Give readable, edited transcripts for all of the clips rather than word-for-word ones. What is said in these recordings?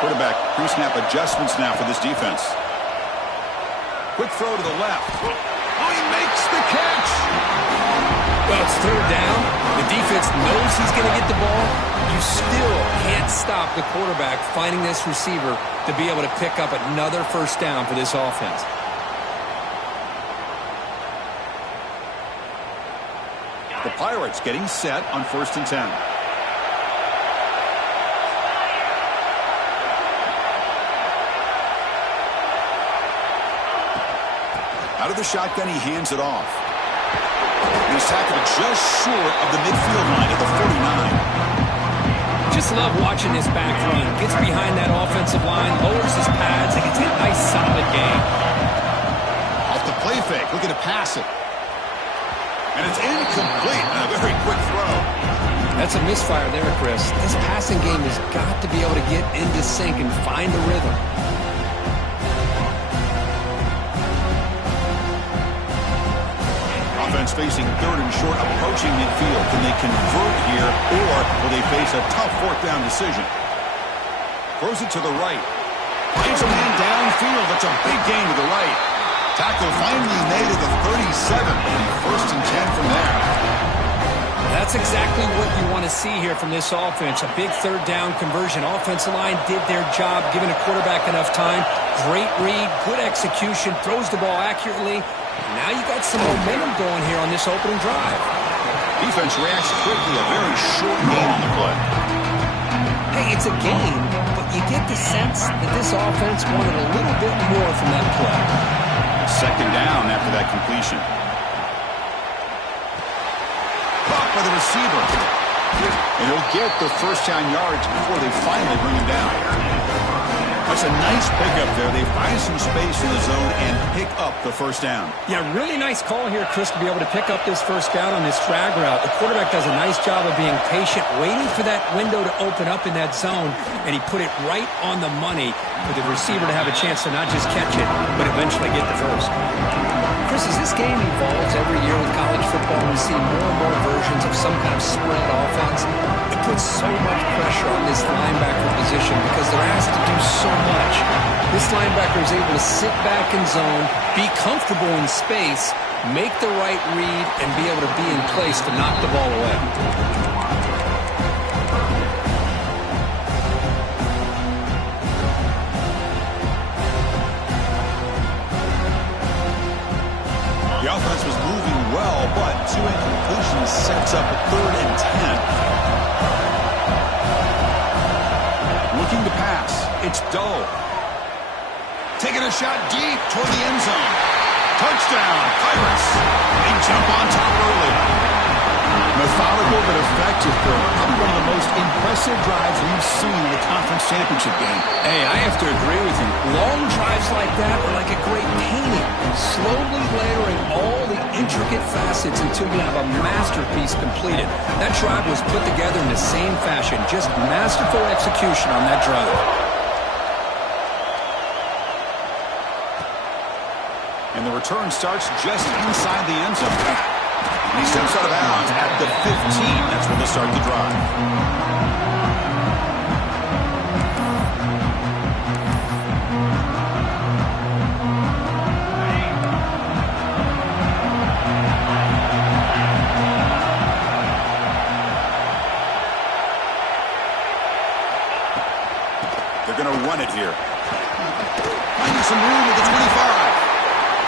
Quarterback pre-snap adjustments now for this defense. Quick throw to the left. Oh, he makes the catch. Well, it's third down. The defense knows he's going to get the ball. You still can't stop the quarterback finding this receiver to be able to pick up another first down for this offense. The Pirates getting set on 1st and 10. Out of the shotgun, he hands it off. He's tackled just short of the midfield line at the 49. Just love watching this back run. Gets behind that offensive line, lowers his pads, and gets a nice solid gain. Off the play fake, looking to pass it. And it's incomplete and a very quick throw. That's a misfire there, Chris. This passing game has got to be able to get into sync and find a rhythm. Offense facing 3rd and short, approaching midfield. Can they convert here, or will they face a tough 4th down decision? Throws it to the right. Finds a man downfield. That's a big gain to the right. Tackle finally made at the 37. And 1st and 10 from there. That's exactly what you want to see here from this offense. A big 3rd down conversion. Offensive line did their job, giving a quarterback enough time. Great read, good execution, throws the ball accurately. Now you got some momentum going here on this opening drive. Defense reacts quickly. A very short gain on the play. Hey, it's a gain, but you get the sense that this offense wanted a little bit more from that play. 2nd down after that completion. Caught by the receiver. And he'll get the 1st down yards before they finally bring him down. That's a nice pickup there. They find some space in the zone and pick up the 1st down. Yeah, really nice call here, Chris, to be able to pick up this 1st down on this drag route. The quarterback does a nice job of being patient, waiting for that window to open up in that zone, and he put it right on the money for the receiver to have a chance to not just catch it, but eventually get the first. Chris, as this game evolves every year with college football, we see more and more versions of some kind of spread offense. It puts so much pressure on this linebacker position because they're asked to do so much. This linebacker is able to sit back in zone, be comfortable in space, make the right read, and be able to be in place to knock the ball away. The offense was moving well, but 2 incompletions sets up a 3rd and 10. Looking to pass. It's Doe. Taking a shot deep toward the end zone. Touchdown, Pirates. They jump on top early. Methodical but effective for probably one of the most impressive drives we've seen in the conference championship game. Hey, I have to agree with you. Long drives like that are like a great painting. Slowly layering all the intricate facets until you have a masterpiece completed. That drive was put together in the same fashion. Just masterful execution on that drive. And the return starts just inside the end zone. He steps out of bounds at the 15. That's when they start the drive. They're going to run it here. Finding some room at the 25.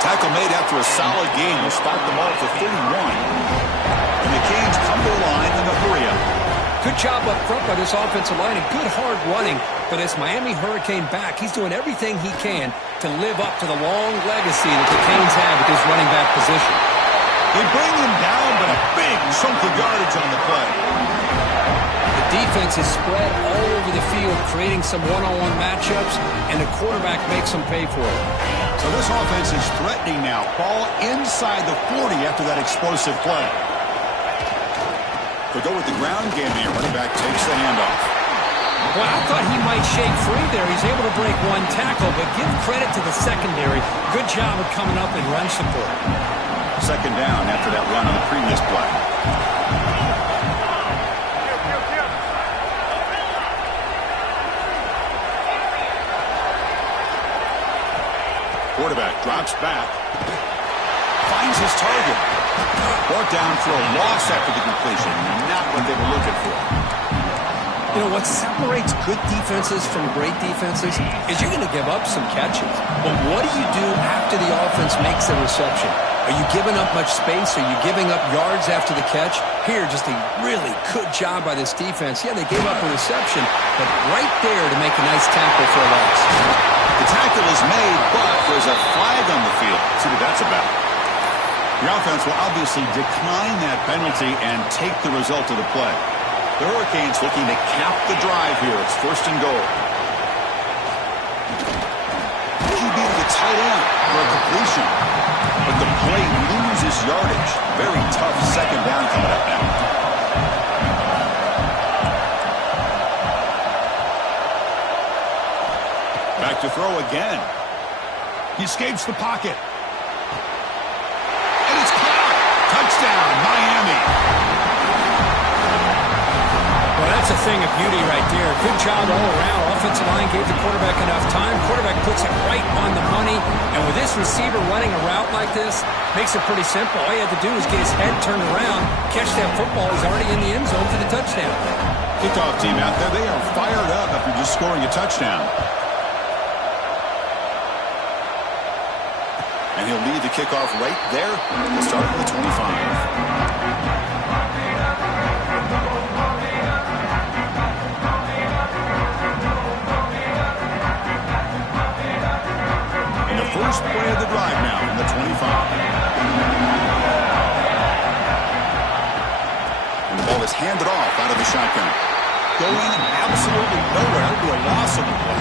Tackle made after a solid gain. They'll start the ball at the 31. And the Canes come to the line in the hurry-up. Good job up front by this offensive line and good hard running. But as Miami Hurricane back, he's doing everything he can to live up to the long legacy that the Canes have at this running back position. They bring him down, but a big chunk of yardage on the play. The defense is spread all over the field, creating some one-on-one matchups, and the quarterback makes them pay for it. So this offense is threatening now. Ball inside the 40 after that explosive play. They go with the ground game here. Running back takes the handoff. Well, I thought he might shake free there. He's able to break one tackle, but give credit to the secondary. Good job of coming up in run support. 2nd down after that run on the previous play. quarterback drops back. Finds his target. Brought down for a loss after the completion. Not what they were looking for. You know, what separates good defenses from great defenses is you're going to give up some catches. But what do you do after the offense makes a reception? Are you giving up much space? Are you giving up yards after the catch? Here, just a really good job by this defense. Yeah, they gave up a reception, but right there to make a nice tackle for a loss. The tackle is made, but there's a flag on the field. See what that's about. The offense will obviously decline that penalty and take the result of the play. The Hurricanes looking to cap the drive here. It's 1st and goal. QB to the tight end for a completion. But the play loses yardage. Very tough 2nd down coming up now. Back to throw again. He escapes the pocket. And it's caught. Touchdown, Miami. Well, that's a thing of beauty right there. Good job all around. Offensive line gave the quarterback enough time. Quarterback puts it right on the money. And with this receiver running a route like this, makes it pretty simple. All you have to do is get his head turned around, catch that football. He's already in the end zone for the touchdown. Kickoff team out there. They are fired up after just scoring a touchdown. And he'll lead the kickoff right there. He'll start at the 25. First play of the drive now from the 25. And the ball is handed off out of the shotgun. Going absolutely nowhere. It'll be a loss of the play.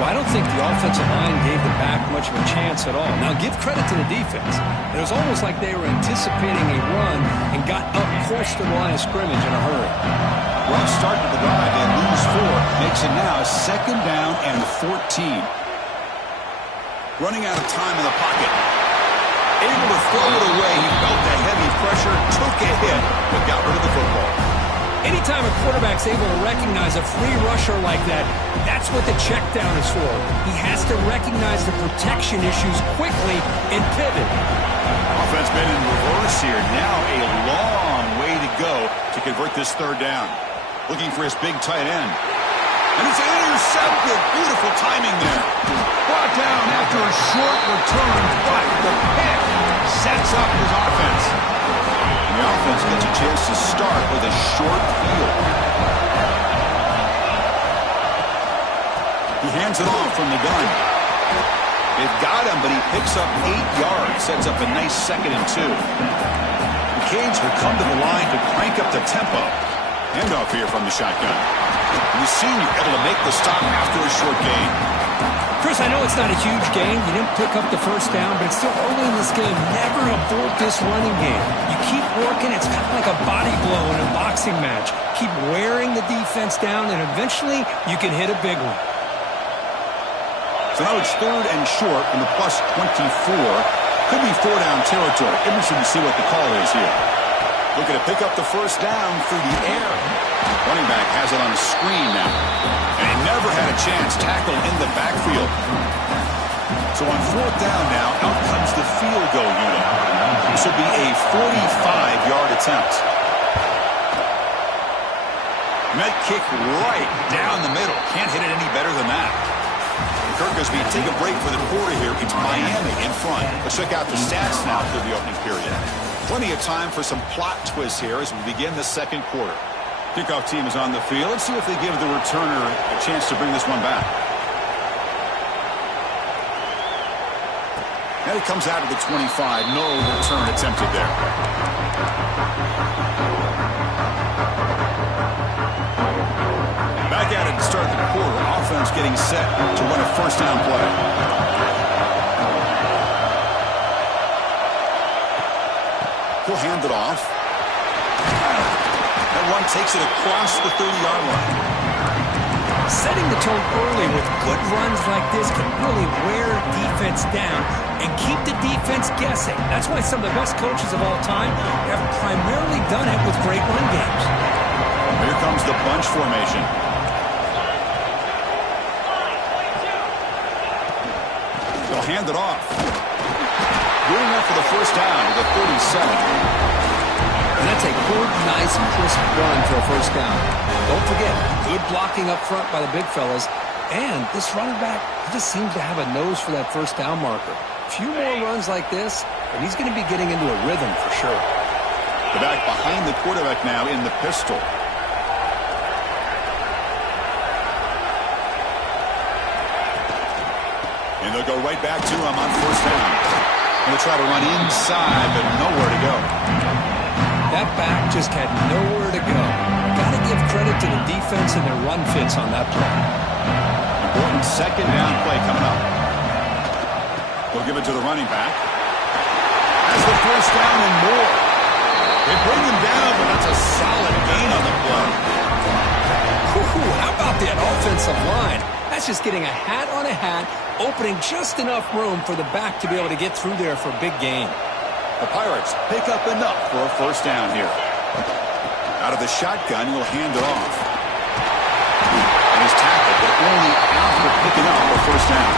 Well, I don't think the offensive line gave the back much of a chance at all. Now, give credit to the defense. It was almost like they were anticipating a run and got up close to the line of scrimmage in a hurry. Rough start to the drive. They lose 4. Makes it now 2nd down and 14. Running out of time in the pocket. Able to throw it away. He felt that heavy pressure, took a hit, but got rid of the football. Anytime a quarterback's able to recognize a free rusher like that, that's what the check down is for. He has to recognize the protection issues quickly and pivot. Offense been in reverse here. Now a long way to go to convert this 3rd down. Looking for his big tight end. And it's intercepted. Beautiful timing there. Brought down after a short return, but the pick sets up his offense. And the offense gets a chance to start with a short field. He hands it off from the gun. They've got him, but he picks up 8 yards. Sets up a nice 2nd and 2. The Canes will come to the line to crank up the tempo. Handoff here from the shotgun. The senior able to make the stop after a short gain. Chris, I know it's not a huge gain. You didn't pick up the 1st down, but it's still early in this game. Never abort this running game. You keep working. It's kind of like a body blow in a boxing match. Keep wearing the defense down, and eventually you can hit a big one. So now it's 3rd and short from the plus 24. Could be 4-down territory. Interesting to see what the call is here. Looking to pick up the 1st down through the air. Running back has it on a screen now. And he never had a chance. Tackle in the backfield. So on 4th down now, out comes the field goal unit. This will be a 45-yard attempt. Met kick right down the middle. Can't hit it any better than that. Kirk, as we take a break for the quarter here, it's Miami in front. Let's check out the stats now through the opening period. Plenty of time for some plot twists here as we begin the 2nd quarter. Kickoff team is on the field. Let's see if they give the returner a chance to bring this one back. And it comes out of the 25. No return attempted there. Back at it to start the quarter. Offense getting set to run a 1st down play. He'll hand it off. That one takes it across the 30-yard line. Setting the tone early with good runs like this can really wear defense down and keep the defense guessing. That's why some of the best coaches of all time have primarily done it with great run games. Here comes the bunch formation. They'll hand it off. Good enough for the first down to the 37. And that's a good, nice, crisp run for a first down. Don't forget, good blocking up front by the big fellas. And this running back, he just seems to have a nose for that first down marker. A few more runs like this, and he's going to be getting into a rhythm for sure. The back behind the quarterback now in the pistol. And they'll go right back to him on first down. And they'll try to run inside, but nowhere to go. That back just had nowhere to go. Got to give credit to the defense and their run fits on that play. Important second down play coming up. They'll give it to the running back. Has the first down and more. They bring him down, but that's a solid gain on the play. How about that offensive line? That's just getting a hat on a hat, opening just enough room for the back to be able to get through there for a big gain. The Pirates pick up enough for a first down here. Out of the shotgun, he'll hand it off. And he's tackled, but only after picking up a first down.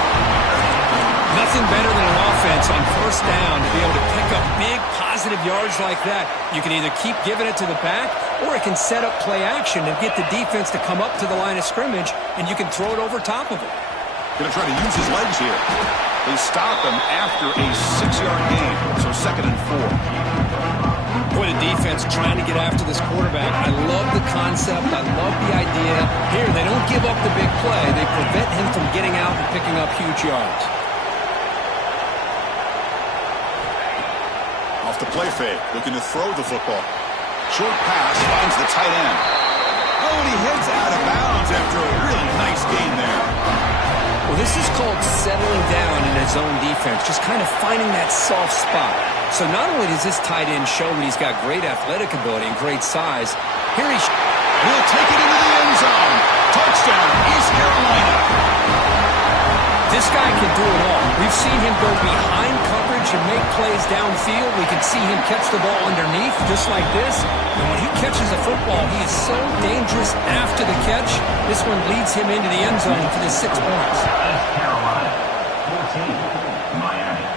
Nothing better than an offense on first down to be able to pick up big positive yards like that. You can either keep giving it to the back, or it can set up play action and get the defense to come up to the line of scrimmage, and you can throw it over top of it. Going to try to use his legs here. They stop him after a 6-yard gain, so 2nd and 4. Boy, the defense trying to get after this quarterback. I love the concept. I love the idea. Here, they don't give up the big play. They prevent him from getting out and picking up huge yards. Off the play fake, looking to throw the football. Short pass finds the tight end. Oh, and he heads out of bounds after a really nice gain there. Well, this is called settling down in his own defense, just kind of finding that soft spot. So not only does this tight end show that he's got great athletic ability and great size, here he'll take it into the end zone. Touchdown, East Carolina. This guy can do it all. We've seen him go behind coverage and make plays downfield. We can see him catch the ball underneath just like this. And when he catches a football, he is so dangerous after the catch. This one leads him into the end zone for the 6 points. Carolina, 14, Miami,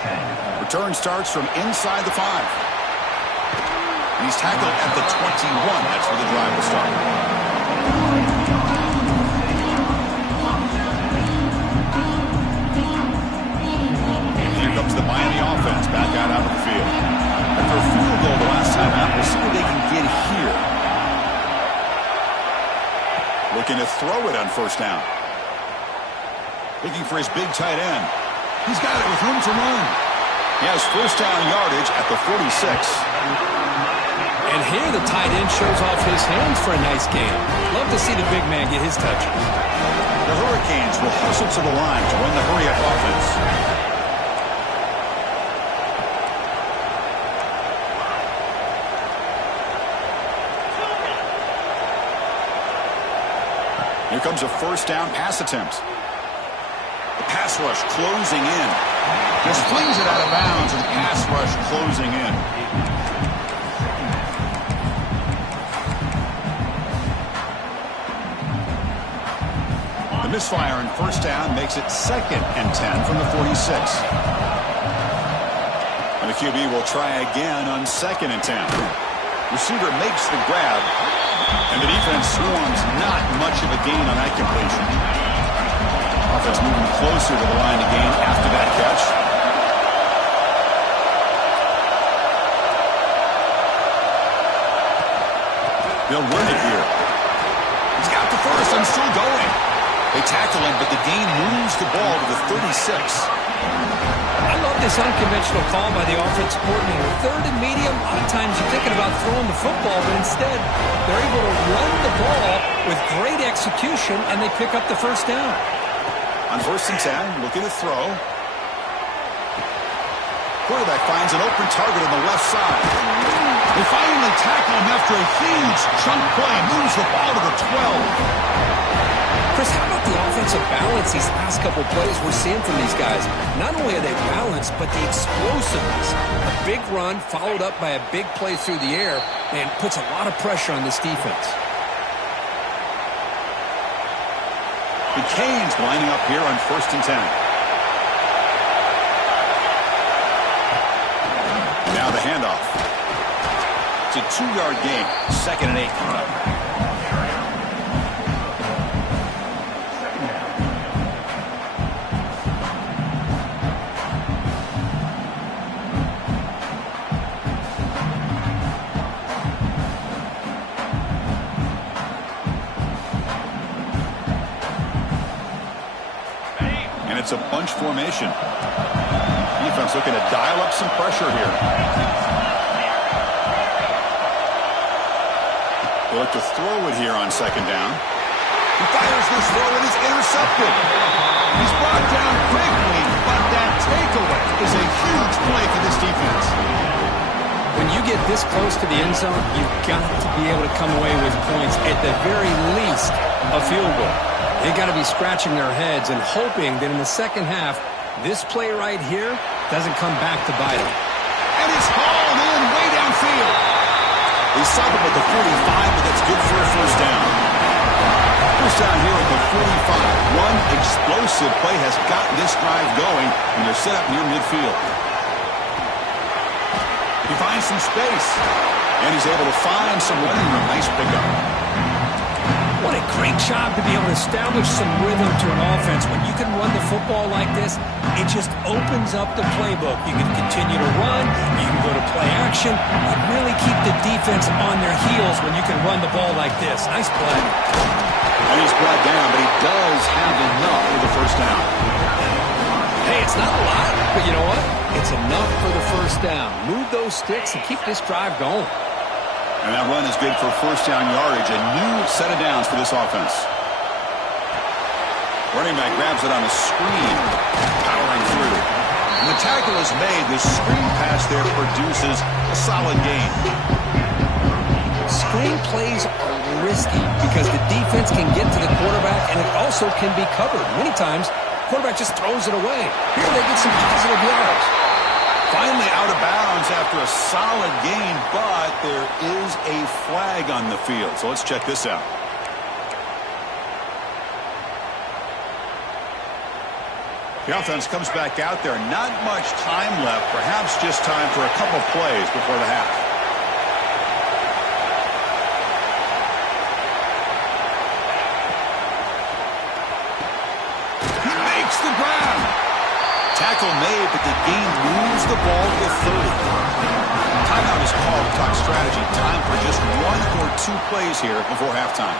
10. Return starts from inside the 5. And he's tackled at the 21. That's where the drive will start. Comes the Miami offense back out of the field. After a field goal the last time out, we'll see what they can get here. Looking to throw it on first down. Looking for his big tight end. He's got it with room to run. He has first down yardage at the 46. And here the tight end shows off his hands for a nice gain. Love to see the big man get his touches. The Hurricanes will hustle to the line to run the hurry-up offense. Here comes a first down pass attempt. The pass rush closing in. Just flings it out of bounds, and the pass rush closing in. The misfire on first down makes it 2nd and 10 from the 46. And the QB will try again on 2nd and 10. Receiver makes the grab. And the defense swarms, not much of a gain on that completion. Offense moving closer to the line of gain after that catch. They'll run it here. He's got the first and still going. They tackle him, but the gain moves the ball to the 36. I love this unconventional call by the offensive coordinator. 3rd and medium, a lot of times you're thinking about throwing the football, but instead they're able to run the ball with great execution, and they pick up the first down. On 1st and 10, looking to throw. Quarterback finds an open target on the left side. They finally tackle him after a huge chunk play. Moves the ball to the 12. Chris, how about the offensive balance these last couple plays we're seeing from these guys? Not only are they balanced, but the explosiveness. A big run followed up by a big play through the air, and puts a lot of pressure on this defense. The Canes lining up here on 1st and 10. handoff. It's a 2-yard gain. 2nd and 8 coming up. It's a bunch formation. Defense looking to dial up some pressure here. They look to throw it here on 2nd down. He fires this throw and it's intercepted. He's brought down quickly, but that takeaway is a huge play for this defense. When you get this close to the end zone, you've got to be able to come away with points, at the very least, a field goal. They've got to be scratching their heads and hoping that in the second half, this play right here doesn't come back to bite them. And it's hauled in way downfield. They stop him at the 45, but that's good for a first down. First down here at the 45. One explosive play has gotten this drive going, and they're set up near midfield. He finds some space, and he's able to find some running room. Nice pickup. What a great job to be able to establish some rhythm to an offense. When you can run the football like this, it just opens up the playbook. You can continue to run. You can go to play action. You really keep the defense on their heels when you can run the ball like this. Nice play. And he's brought down, but he does have enough for the first down. Hey, it's not a lot, but you know what? It's enough for the first down. Move those sticks and keep this drive going. And that run is good for first down yardage. A new set of downs for this offense. Running back grabs it on a screen, powering through. And the tackle is made. The screen pass there produces a solid gain. Screen plays are risky because the defense can get to the quarterback, and it also can be covered. Many times, the quarterback just throws it away. Here they get some positive yards. Finally out of bounds after a solid gain, but there is a flag on the field. So let's check this out. The offense comes back out there. Not much time left. Perhaps just time for a couple plays before the half. He makes the grab. Tackle made, but the gain moves the ball to the 30. Timeout is called to talk strategy. Time for just 1 or 2 plays here before halftime.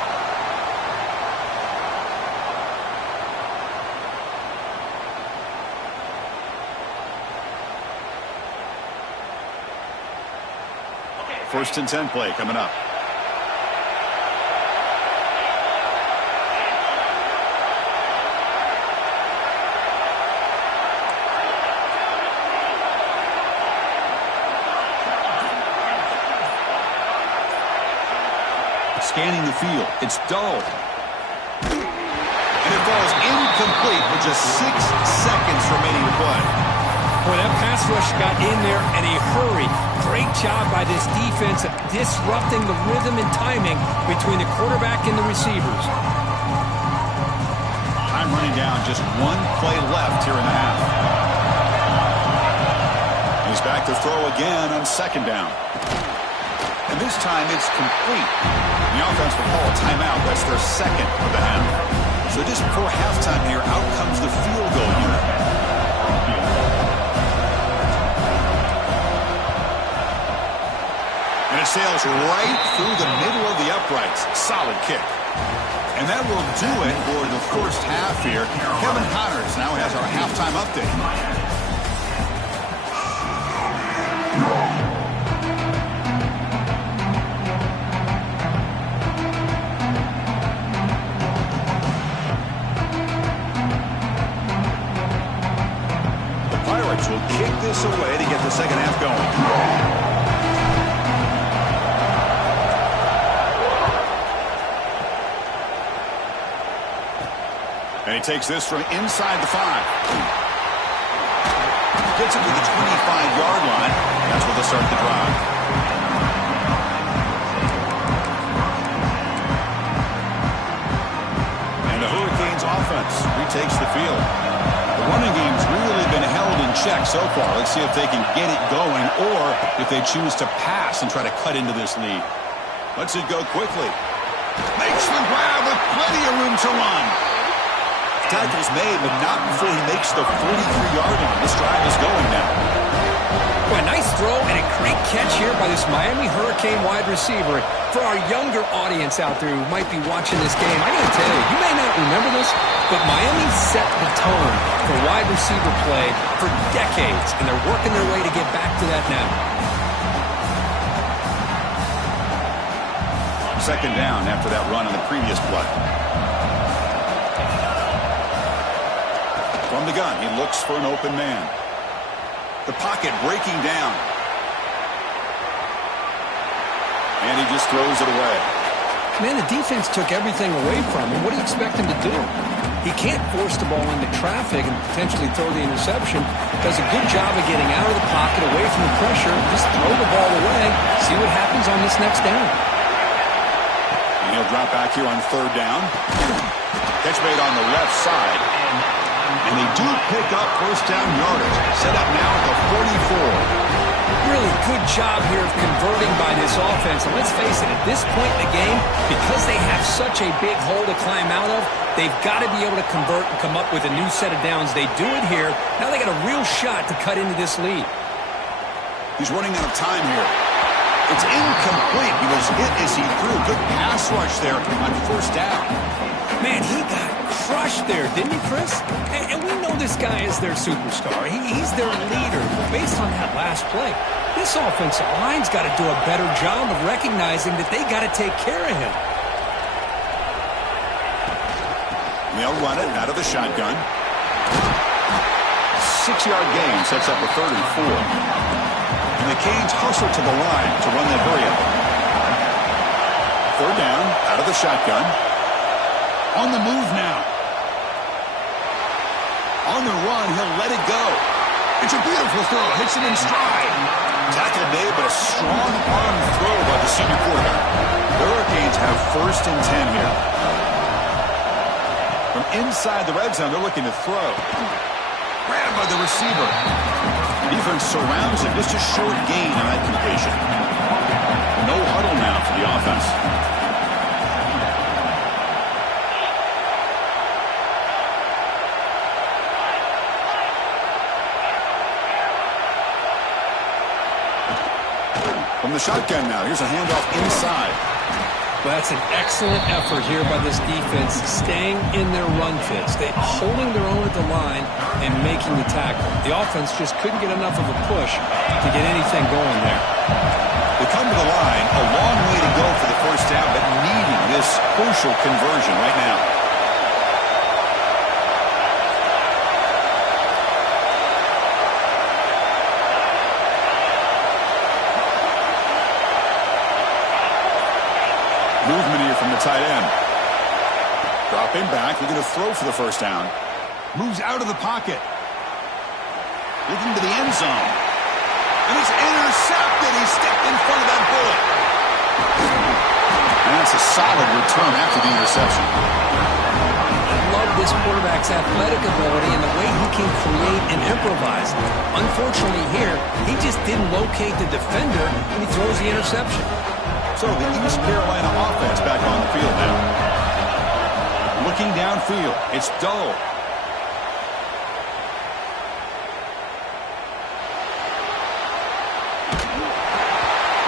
First and 10 play coming up. Scanning the field. It's Doe. And it falls incomplete with just 6 seconds remaining to play. Boy, that pass rush got in there in a hurry. Great job by this defense of disrupting the rhythm and timing between the quarterback and the receivers. Time running down. Just 1 play left here in the half. He's back to throw again on 2nd down. And this time it's complete. The offense will call a timeout. That's their 2nd of the half. So just before halftime here, out comes the field goal unit. And it sails right through the middle of the uprights. Solid kick. And that will do it for the first half here. Kevin Connors now has our halftime update. Will kick this away to get the second half going. And he takes this from inside the 5. Gets it to the 25-yard line. That's where they'll start the drive. And the Hurricanes offense retakes the field. The running game's really been held in in check so far. Let's see if they can get it going or if they choose to pass and try to cut into this lead. Lets it go quickly. Makes the grab with plenty of room to run. Tackle's made, but not before he makes the 43-yard line. This drive is going now. Well, a nice throw and a great catch here by this Miami Hurricane wide receiver. For our younger audience out there who might be watching this game, I got to tell you, you may not remember this, but Miami set the tone for wide receiver play for decades, and they're working their way to get back to that now. Second down after that run on the previous play. From the gun, he looks for an open man. The pocket breaking down. And he just throws it away. Man, the defense took everything away from him. What do you expect him to do? He can't force the ball into traffic and potentially throw the interception. Does a good job of getting out of the pocket, away from the pressure. Just throw the ball away. See what happens on this next down. And he'll drop back here on third down. Catch made on the left side. And they do pick up first down yardage. Set up now at the 44. Really good job here of converting by this offense. And let's face it, at this point in the game, because they have such a big hole to climb out of, they've got to be able to convert and come up with a new set of downs. They do it here. Now they got a real shot to cut into this lead. He's running out of time here. It's incomplete. He was hit as he threw. Good pass rush there on first down. Man, he got crushed there, didn't he, Chris? And we know this guy is their superstar. He's their leader. But based on that last play, this offensive line's got to do a better job of recognizing that they got to take care of him. They'll run it out of the shotgun. 6-yard gain sets up a 3rd and 4. And the Canes hustle to the line to run that hurry-up. 3rd down, out of the shotgun. On the move now. On the run, he'll let it go. It's a beautiful throw. Hits him in stride. Tackle made, but a strong arm throw by the senior quarterback. The Hurricanes have 1st and 10 here. From inside the red zone, they're looking to throw. Grabbed by the receiver. The defense surrounds him. Just a short gain on that completion. No huddle now for the offense. From the shotgun now, here's a handoff inside. Well, that's an excellent effort here by this defense, staying in their run fits. They're holding their own at the line and making the tackle. The offense just couldn't get enough of a push to get anything going there. They come to the line, a long way to go for the first down, but needing this crucial conversion right now. Movement here from the tight end. Dropping back, looking to throw for the first down. Moves out of the pocket. Looking to the end zone. And it's intercepted. He stepped in front of that bullet. And that's a solid return after the interception. I love this quarterback's athletic ability and the way he can create and improvise. Unfortunately here, he just didn't locate the defender when he throws the interception. So the East Carolina offense back on the field now. Looking downfield. It's Doe.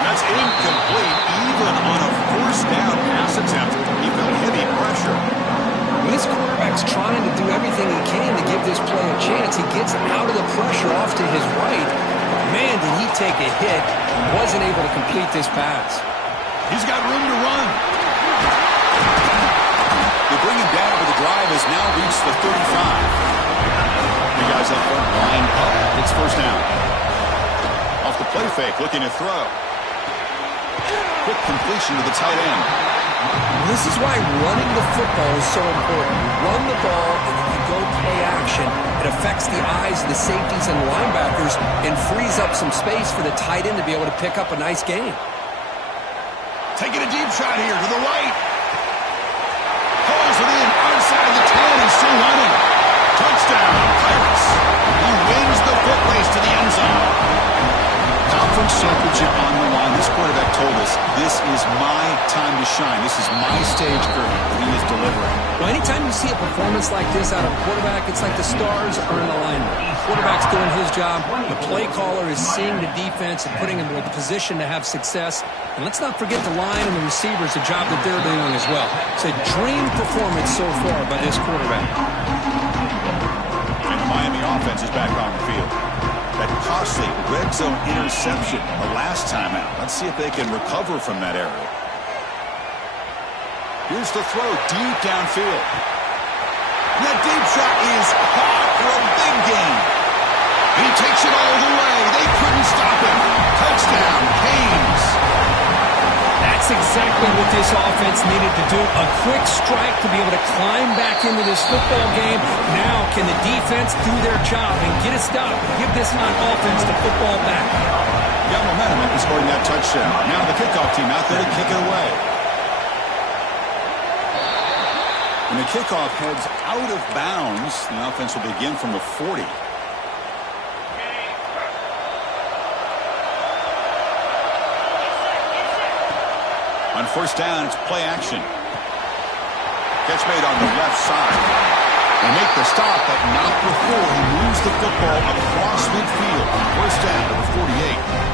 That's incomplete. Even on a first down pass attempt, he felt heavy pressure. This quarterback's trying to do everything he can to give this play a chance. He gets out of the pressure off to his right. Man, did he take a hit. Wasn't able to complete this pass. He's got room to run. They bring him down, but the drive has now reached the 35. The guys up front lined up. It's first down. Off the play fake, looking to throw. Quick completion to the tight end. This is why running the football is so important. You run the ball, and if you go play action, it affects the eyes of the safeties and linebackers and frees up some space for the tight end to be able to pick up a nice gain. Taking a deep shot here to the right. Pulls it in outside the 10 and still running. Touchdown, Pirates. He wins the football. is my time to shine. This is my stage curtain that he is delivering. Well, anytime you see a performance like this out of a quarterback, it's like the stars are in alignment. The quarterback's doing his job. The play caller is seeing the defense and putting him in a position to have success. And let's not forget the line and the receivers, the job that they're doing as well. It's a dream performance so far by this quarterback. And the Miami offense is back on the field. That costly red zone interception the last time out. Let's see if they can recover from that error. Here's the throw deep downfield. And that deep shot is caught for a big gain. He takes it all the way. They couldn't stop him. Touchdown, Canes. That's exactly what this offense needed to do. A quick strike to be able to climb back into this football game. Now can the defense do their job and get a stop? Give this offense the football back. Got momentum after scoring that touchdown. Now the kickoff team out there to kick it away. When the kickoff heads out of bounds, the offense will begin from the 40. On first down, it's play action. Catch made on the left side. They make the stop, but not before he moves the football across midfield. First down to the 48.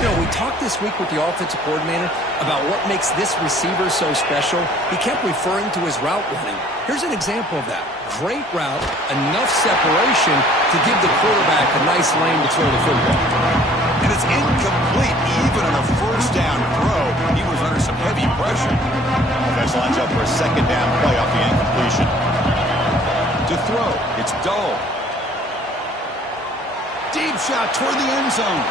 You know, we talked this week with the offensive coordinator about what makes this receiver so special. He kept referring to his route running. Here's an example of that. Great route, enough separation to give the quarterback a nice lane to throw the football. And it's incomplete even on a first down throw. He was under some heavy pressure. Offense lines up for a second down play off the incompletion. To throw, it's Doe. Deep shot toward the end zone.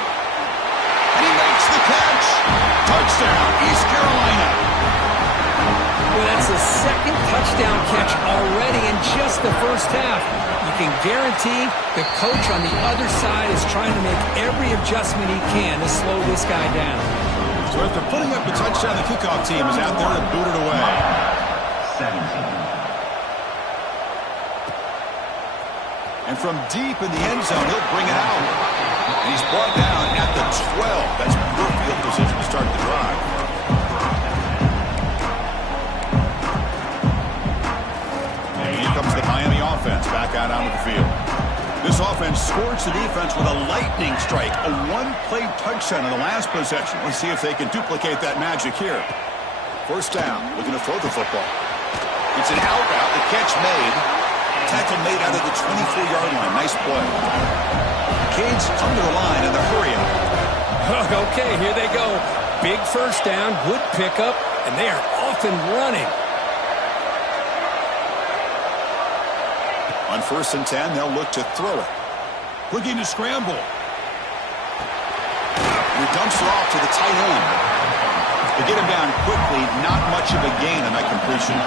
And he makes the catch. Touchdown, East Carolina. Well, that's the second touchdown catch already in just the first half. You can guarantee the coach on the other side is trying to make every adjustment he can to slow this guy down. So after putting up a touchdown, the kickoff team is out there to boot it away. 17. And from deep in the end zone, he'll bring it out. And he's brought down at the 12. That's poor field position to start the drive. And here comes the Miami offense back out onto the field. This offense scorched the defense with a lightning strike, a one-play touchdown in the last possession. Let's see if they can duplicate that magic here. First down, looking to throw the football. It's an out route, the catch made. Tackle made out of the 24-yard line. Nice play. Canes come to the line in the hurry-up. Okay, here they go. Big first down, good pickup, and they are off and running. On first and 10, they'll look to throw it. Looking to scramble. He dumps it off to the tight end. They get him down quickly. Not much of a gain on that completion.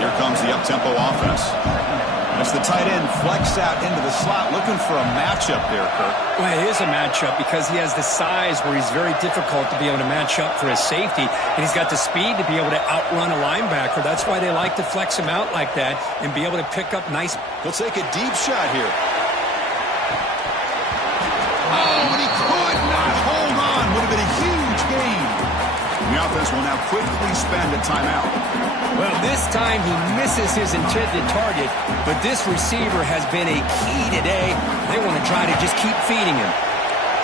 Here comes the up-tempo offense. As the tight end flexed out into the slot, looking for a matchup there, Kirk. Well, it is a matchup because he has the size where he's very difficult to be able to match up for his safety, and he's got the speed to be able to outrun a linebacker. That's why they like to flex him out like that and be able to pick up nice. He'll take a deep shot here. Oh, and he could not hold on. Would have been a huge gain. The offense will now quickly spend a timeout. Well, this time he misses his intended target, but this receiver has been a key today. They want to try to just keep feeding him.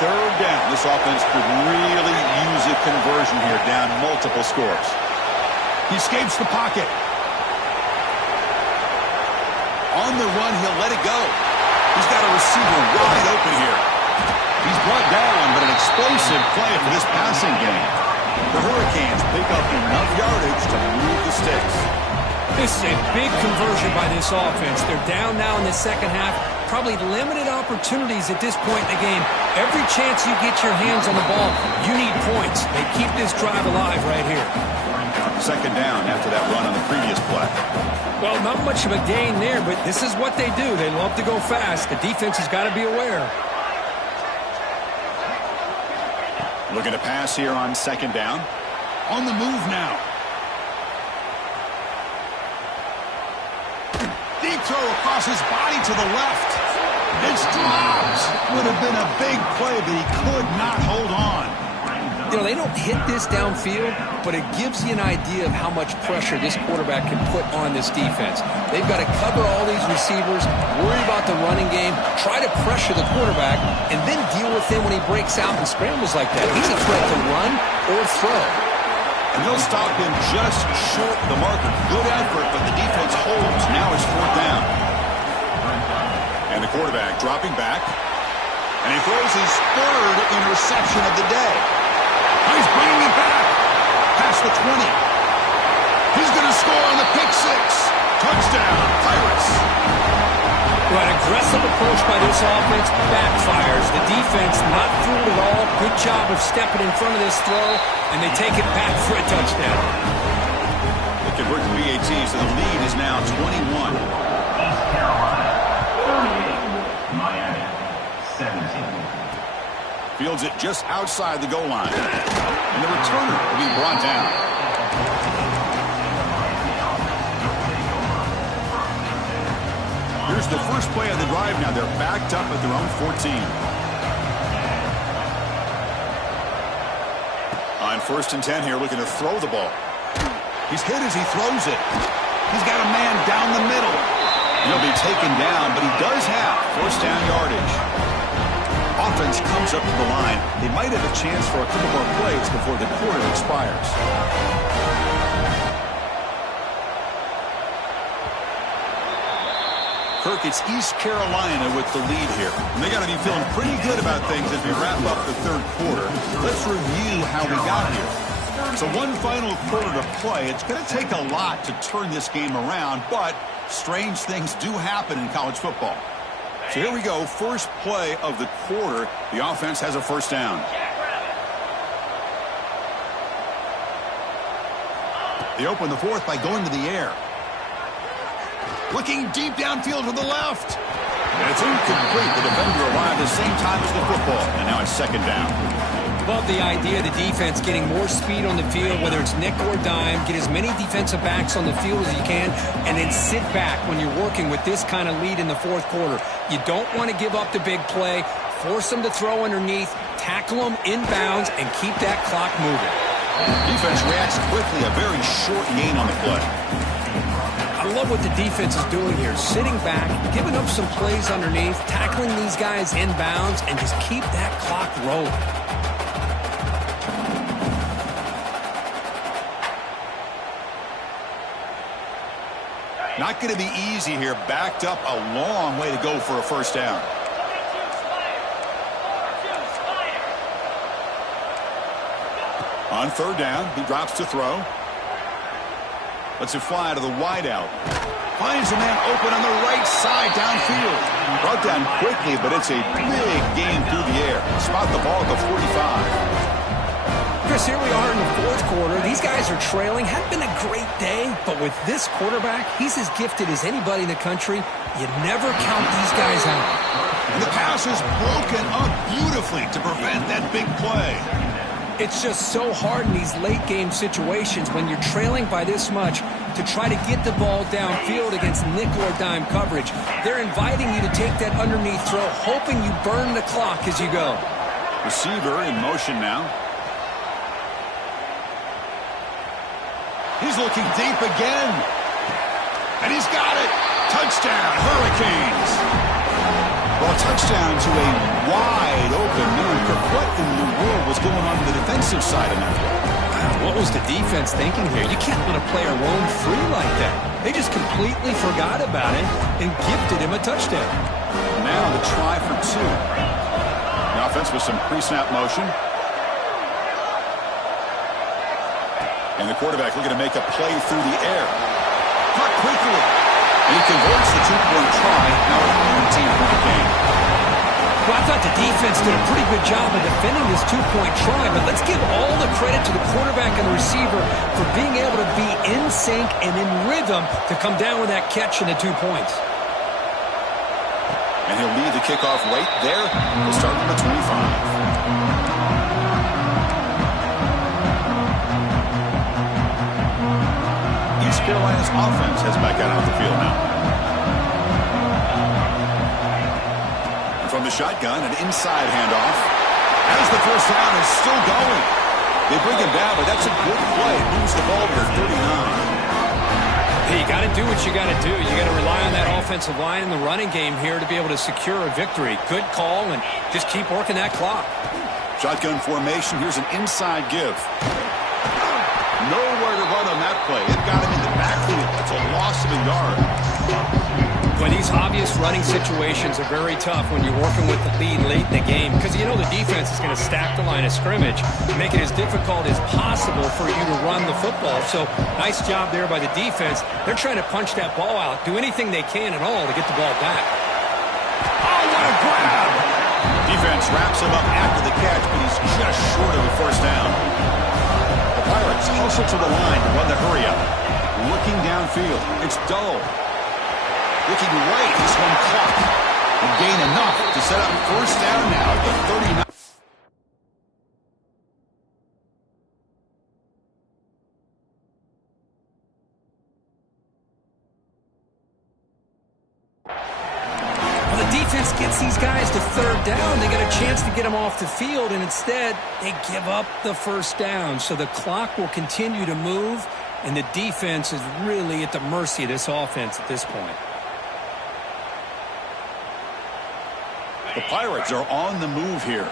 Third down. This offense could really use a conversion here, down multiple scores. He escapes the pocket. On the run, he'll let it go. He's got a receiver wide open here. He's brought down, but an explosive play for this passing game. The Hurricanes pick up enough yardage to move the sticks. This is a big conversion by this offense. They're down now in the second half. Probably limited opportunities at this point in the game. Every chance you get your hands on the ball, you need points. They keep this drive alive right here. Second down after that run on the previous play. Well, not much of a gain there, but this is what they do. They love to go fast. The defense has got to be aware. Looking to pass here on second down. On the move now. Deep throw across his body to the left. It's dropped. Would have been a big play, but he could not hold on. You know, they don't hit this downfield, but it gives you an idea of how much pressure this quarterback can put on this defense. They've got to cover all these receivers, worry about the running game, try to pressure the quarterback, and then deal with him when he breaks out and scrambles like that. He's a threat to run or throw. And they'll stop him just short of the marker. Good effort, but the defense holds. Now it's 4th down. And the quarterback dropping back. And he throws his 3rd interception of the day. He's bringing it back. Past the 20. He's going to score on the pick 6. Touchdown, Pirates. Well, an aggressive approach by this offense backfires. The defense not fooled at all. Good job of stepping in front of this throw, and they take it back for a touchdown. They convert the PAT, so the lead is now 21. East Carolina 38, Miami 17. Fields it just outside the goal line. And the returner will be brought down. Here's the first play of the drive now. They're backed up at their own 14. On 1st and 10 here, looking to throw the ball. He's hit as he throws it. He's got a man down the middle. He'll be taken down, but he does have 1st down yardage. Offense comes up to the line. They might have a chance for a couple more plays before the quarter expires. Kirk, it's East Carolina with the lead here. And they got to be feeling pretty good about things as we wrap up the 3rd quarter. Let's review how we got here. So one final quarter to play. It's going to take a lot to turn this game around, but strange things do happen in college football. So here we go, first play of the quarter. The offense has a 1st down. They open the 4th by going to the air. Looking deep downfield to the left. And it's incomplete. The defender arrived at the same time as the football. And now it's 2nd down. Love the idea of the defense getting more speed on the field, whether it's nickel or dime. Get as many defensive backs on the field as you can, and then sit back when you're working with this kind of lead in the 4th quarter. You don't want to give up the big play. Force them to throw underneath, tackle them inbounds, and keep that clock moving. Defense reacts quickly. A very short gain on the play. I love what the defense is doing here. Sitting back, giving up some plays underneath, tackling these guys inbounds, and just keep that clock rolling. Not going to be easy here. Backed up a long way to go for a 1st down. On 3rd down, he drops to throw. Lets it fly to the wideout. Finds a man open on the right side downfield. Brought down quickly, but it's a big gain through the air. Spot the ball at the 45. Chris, here we are in the 4th quarter. These guys are trailing. Hadn't been a great day, but with this quarterback, he's as gifted as anybody in the country. You never count these guys out. And the pass is broken up beautifully to prevent that big play. It's just so hard in these late-game situations when you're trailing by this much to try to get the ball downfield against nickel or dime coverage. They're inviting you to take that underneath throw, hoping you burn the clock as you go. Receiver in motion now. He's looking deep again. And he's got it. Touchdown, Hurricanes. Well, a touchdown to a wide open man. What in the world was going on the defensive side of that? What was the defense thinking here? You can't let a player roam free like that. They just completely forgot about it and gifted him a touchdown. Now the try for 2. The offense with some pre-snap motion. And the quarterback looking to make a play through the air. Caught quickly. And he converts the 2-point try. Now a 13-point game. Well, I thought the defense did a pretty good job of defending this 2-point try, but let's give all the credit to the quarterback and the receiver for being able to be in sync and in rhythm to come down with that catch and the 2 points. And he'll lead the kickoff right there. He'll start from the 25. East Carolina's offense has back out on the field now. And from the shotgun, an inside handoff. As the 1st down is still going. They bring him down, but that's a good play. Moves the ball to their 39. Hey, you got to do what you got to do. You got to rely on that offensive line in the running game here to be able to secure a victory. Good call, and just keep working that clock. Shotgun formation. Here's an inside give. Nowhere to run on that play. It got him in the backfield. It's a loss of a yard. Well, these obvious running situations are very tough when you're working with the lead late in the game because you know the defense is going to stack the line of scrimmage, make it as difficult as possible for you to run the football. So nice job there by the defense. They're trying to punch that ball out, do anything they can at all to get the ball back. Oh, what a grab! Defense wraps him up after the catch, but he's just short of a first down. The Pirates hustle to the line to run the hurry up. Looking downfield, it's Dole. Looking right, this one caught. And gain enough to set up first down now at the 39. Well, the defense gets these guys to third down. They get a chance to get them off the field, and instead they give up the first down. So the clock will continue to move, and the defense is really at the mercy of this offense at this point. The Pirates are on the move here.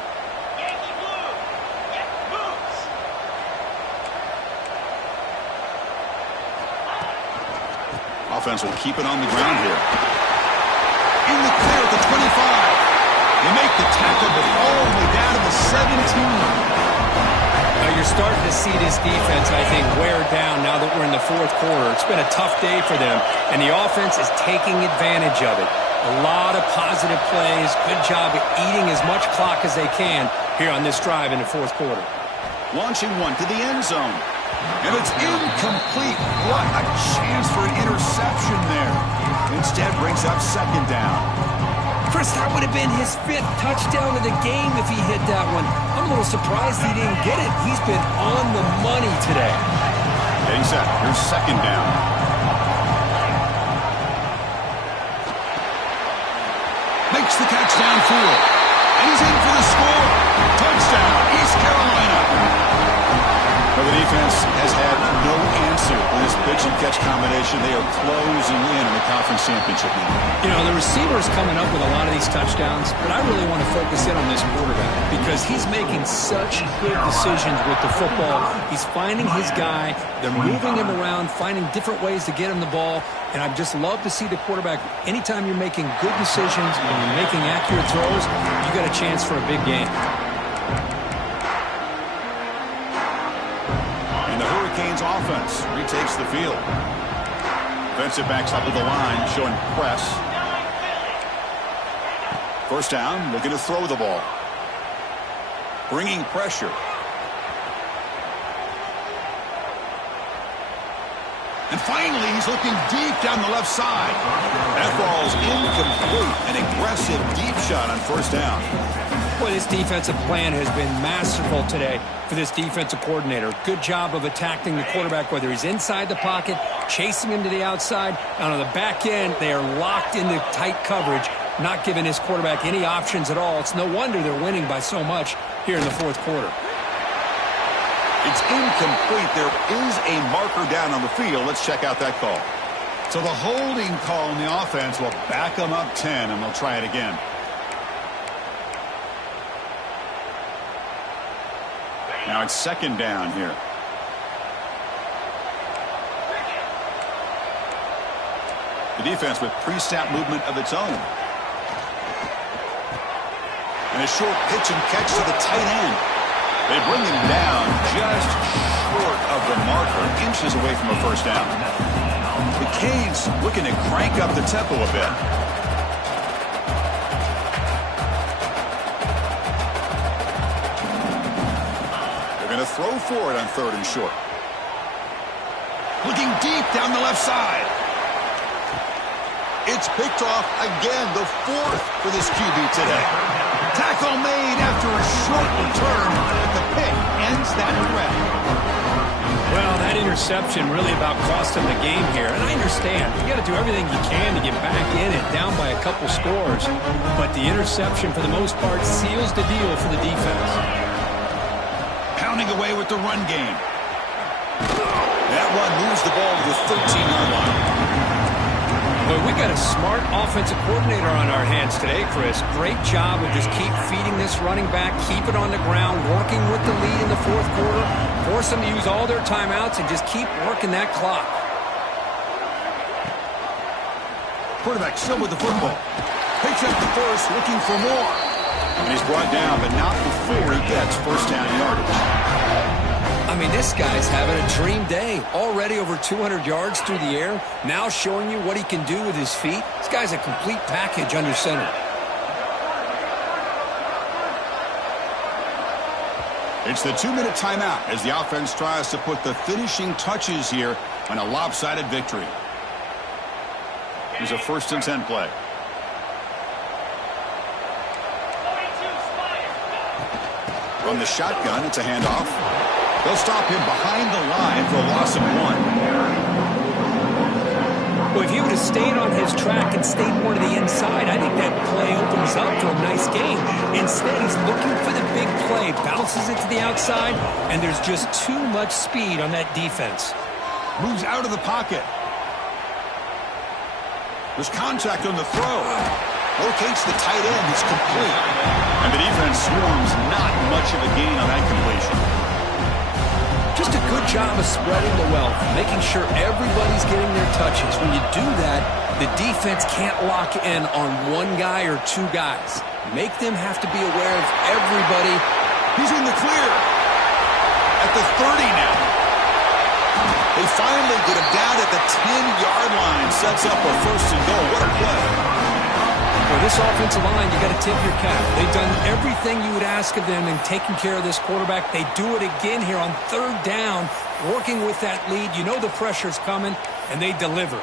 Offense will keep it on the ground here. In the clear at the 25. They make the tackle, but all the way down to the 17. Now you're starting to see this defense, I think, wear down now that we're in the fourth quarter. It's been a tough day for them, and the offense is taking advantage of it. A lot of positive plays. Good job at eating as much clock as they can here on this drive in the fourth quarter. Launching one to the end zone. And it's incomplete. What a chance for an interception there. Instead brings up second down. Chris, that would have been his 5th touchdown of the game if he hit that one. I'm a little surprised he didn't get it. He's been on the money today. Getting set. Here's second down. Makes the catch downfield. And he's in for the score. Touchdown, East Carolina. Well, the defense has had no answer for this pitch-and-catch combination. They are closing in on the conference championship now. You know, the receiver's coming up with a lot of these touchdowns, but I really want to focus in on this quarterback because he's making such good decisions with the football. He's finding his guy. They're moving him around, finding different ways to get him the ball. And I'd just love to see the quarterback, anytime you're making good decisions and you're making accurate throws, you got a chance for a big game. And the Hurricanes offense retakes the field. Defensive backs up with the line, showing press. First down, looking to throw the ball. Bringing pressure. And finally, he's looking deep down the left side. That ball's incomplete. An aggressive deep shot on first down. Boy, this defensive plan has been masterful today for this defensive coordinator. Good job of attacking the quarterback, whether he's inside the pocket, chasing him to the outside, and on the back end, they are locked into tight coverage, not giving his quarterback any options at all. It's no wonder they're winning by so much here in the fourth quarter. It's incomplete. There is a marker down on the field. Let's check out that call. So the holding call on the offense will back them up 10, and they'll try it again. Now it's second down here. The defense with pre-snap movement of its own. And a short pitch and catch to the tight end. They bring him down just short of the marker, inches away from a first down. The Canes looking to crank up the tempo a bit. They're going to throw for it on third and short. Looking deep down the left side. It's picked off again, the 4th for this QB today. Tackle made after a short return, but the pick ends that threat. Well, that interception really about cost them the game here. And I understand. You got to do everything you can to get back in it, down by a couple scores. But the interception, for the most part, seals the deal for the defense. Pounding away with the run game. That run moves the ball to the 13-yard line. Well, we got a smart offensive coordinator on our hands today, Chris. Great job of just keep feeding this running back, keep it on the ground, working with the lead in the fourth quarter, force them to use all their timeouts, and just keep working that clock. Quarterback still with the football. Picks up the first, looking for more. And he's brought down, but not before he gets first down yardage. I mean, this guy's having a dream day. Already over 200 yards through the air. Now showing you what he can do with his feet. This guy's a complete package under center. It's the 2-minute timeout as the offense tries to put the finishing touches here on a lopsided victory. Here's a 1st and 10 play. From the shotgun, it's a handoff. They'll stop him behind the line for a loss of 1. Well, if he would have stayed on his track and stayed more to the inside, I think that play opens up for a nice game. Instead, he's looking for the big play, bounces it to the outside, and there's just too much speed on that defense. Moves out of the pocket. There's contact on the throw. Locates the tight end. It's complete. And the defense swarms not much of a gain on that completion. Just a good job of spreading the wealth, making sure everybody's getting their touches. When you do that, the defense can't lock in on one guy or two guys. Make them have to be aware of everybody. He's in the clear. At the 30 now. They finally get him down at the 10-yard line. Sets up a 1st and goal. What a play. For this offensive line, you got to tip your cap. They've done everything you would ask of them in taking care of this quarterback. They do it again here on 3rd down, working with that lead. You know the pressure's coming, and they deliver.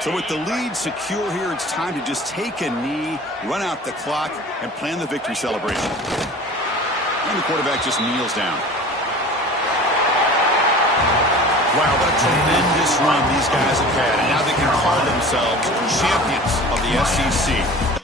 So with the lead secure here, it's time to just take a knee, run out the clock, and plan the victory celebration. And the quarterback just kneels down. Wow, what a tremendous run these guys have had. And now they can call themselves champions of the SEC.